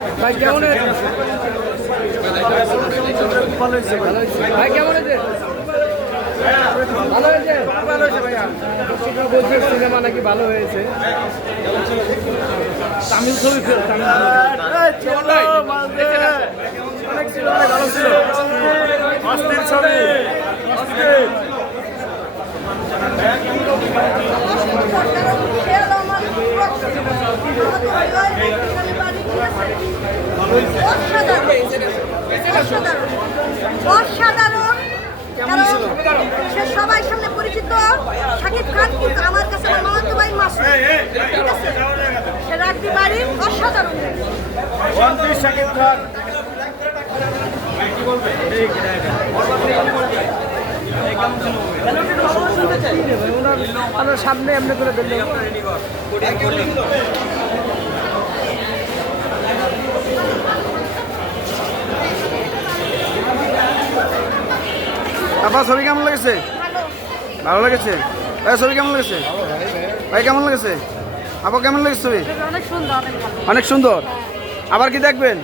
ভাই কেমন আছেন? ভাই কেমন আছেন? ভালো হয়েছে? ভালো হয়েছে ভাইয়া। দর্শকরা বলছে সিনেমা নাকি ভালো হয়েছে। তামিল ছবি অনেক ছিল, অনেক ভালো ছিল। অস্থির ছবি, অস্থির। অসাধারণ। সে সবাই সামনে পরিচিত শাকিব খান, কিন্তু আমার কাছে আমার মামাতো ভাই মাসুদ, ঠিক আছে? সে রাখবি বাড়ি অসাধারণ। শাকিব খান সামনে এমনি করে আপা ছবি কেমন লেগেছে? ভালো লেগেছে? ছবি কেমন লেগেছে? ভাই কেমন লেগেছে? আপা কেমন লেগেছে ছবি? অনেক সুন্দর, অনেক সুন্দর। আবার কি দেখবেন?